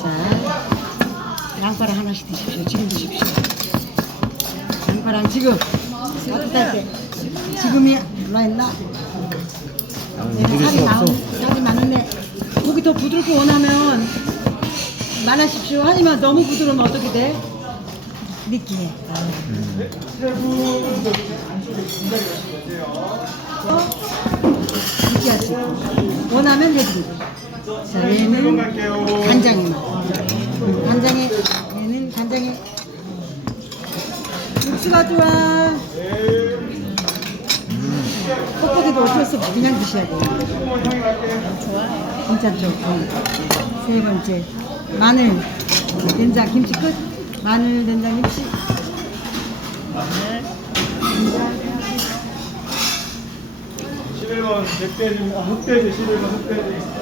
자, 양파랑 하나씩 드십시오. 지금 드십시오. 양파랑 지금 따뜻할 때 지금이 얼마 했나? 얘는 살이 많 살이 많은데 고기 더 부드럽게 원하면 말하십시오. 아니면 너무 부드러우면 어떻게 돼? 느끼해. 어? 느끼하지. 원하면 해드리고. 자, 얘는 간장이 간장에 얘는 간장에 육수가 좋아. 퍽퍽해도 어쩔 수 없이 그냥 드셔야 돼요. 괜찮죠? 어. 세 번째 마늘 된장 김치 끝. 마늘 된장 김치. 11번 100페이지입니다. 흑돼지 11번 흑돼지.